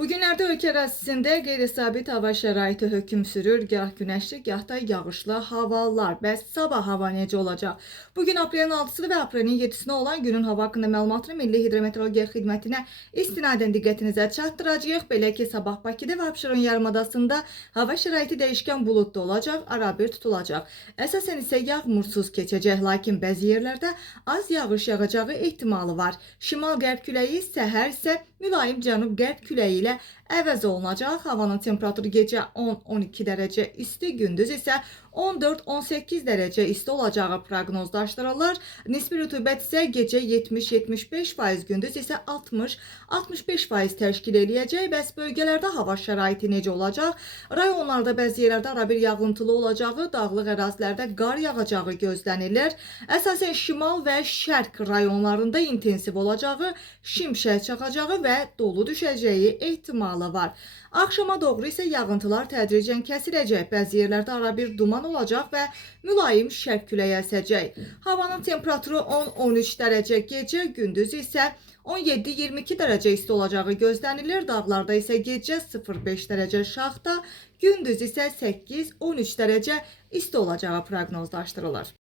Bugünlerde ölkə ərazisində qeyri-sabit hava şəraiti hökm sürür. Gah günəşli, gah da yağışlı havalar. Bəs sabah hava necə olacaq? Bugün aprelin 6-sı və aprelin 7-sinə olan günün hava haqqında məlumatını Milli Hidrometeorologiya Xidmətinə istinadən diqqətinizə çatdıracağıq. Belə ki, sabah Bakıda və Abşeron yarımadasında hava şəraiti dəyişkən buludlu olacaq, arabir tutulacaq. Əsasən isə yağmursuz keçəcək, lakin bəzi yerlərdə az yağış yağacağı ehtimalı var. Şimal-qərb küləyi, səhər isə mülayim cənub-qərb küləyi ilə əvəz olunacaq. Havanın temperaturu gecə 10-12 dərəcə isti, gündüz isə 14-18 dərəcə isti olacağı proqnozlaşdırılır. Nisbi rütubət isə gecə 70-75%, gündüz isə 60-65% təşkil eləyəcək. Bəs bölgələrdə hava şəraiti necə olacaq? Rayonlarda bəzi yerlərdə arabir yağıntılı olacağı, dağlıq ərazilərdə qar yağacağı gözlənilir. Əsasən şimal və şərq rayonlarında intensiv olacağı, şimşək çaxacağı və dolu düşəcəyi ehtimalı var. Axşama doğru isə yağıntılar tədricən kəsiləcək. Bəzi yerlərdə arabir duman olacaq və mülayim şərq küləyi əsəcək. Havanın temperaturu 10-13 dərəcə gecə, gündüz isə 17-22 dərəcə isti olacağı gözlənilir. Dağlarda isə gecə 0-5 dərəcə şaxta, gündüz isə 8-13 dərəcə isti olacağı proqnozlaşdırılır.